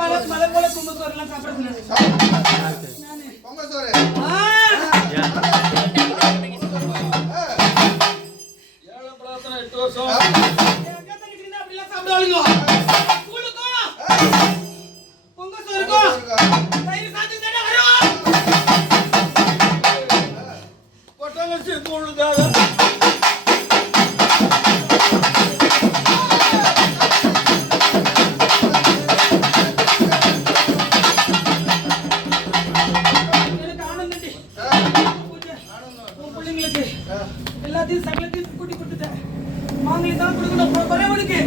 மலை போல பொங்க சோறு எல்லாம் சாப்பிடுறது பொங்க சோறு ஏழை பிரார்த்தனை 8 வருஷம் அக்கா தங்கச்சி அப்படி எல்லாம் சாப்பிடுவாளுங்க கூழுக்கும் பொங்க சோறுக்கும் தயிர் சாதம் தானே வரும் கொட்டங்கச்சி கூழுக்காக எல்லாத்தையும் சகலத்தையும் கூட்டி கொடுத்துட்டேன் மாங்கி தான் கொடுக்கணும் பரவாயில்லைக்கு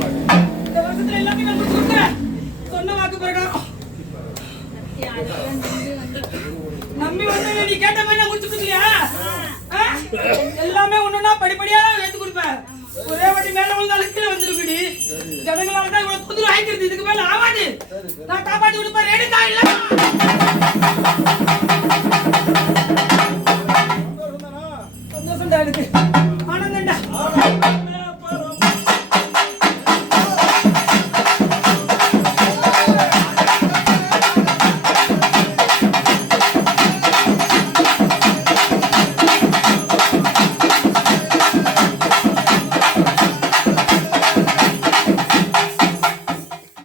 இந்த வருஷத்துல எல்லாத்தையும் நான் கொடுத்துட்டேன் சொன்ன வாக்கு பிரகாரம் நம்பி வந்து நீ கேட்ட மாதிரி நான் முடிச்சு கொடுக்கலையா எல்லாமே ஒண்ணுன்னா படிப்படியா எடுத்து கொடுப்பேன் ஒரே வாட்டி மேல விழுந்தாலும் கீழே வந்துருக்குடி ஜனங்களால தான் இவ்வளவு புது ஆயிக்கிறது இதுக்கு மேல ஆகாது நான் காப்பாத்தி கொடுப்பேன் ரெடிக்கா இல்ல சந்தோஷம் தான் எனக்கு ஆனந்தண்டா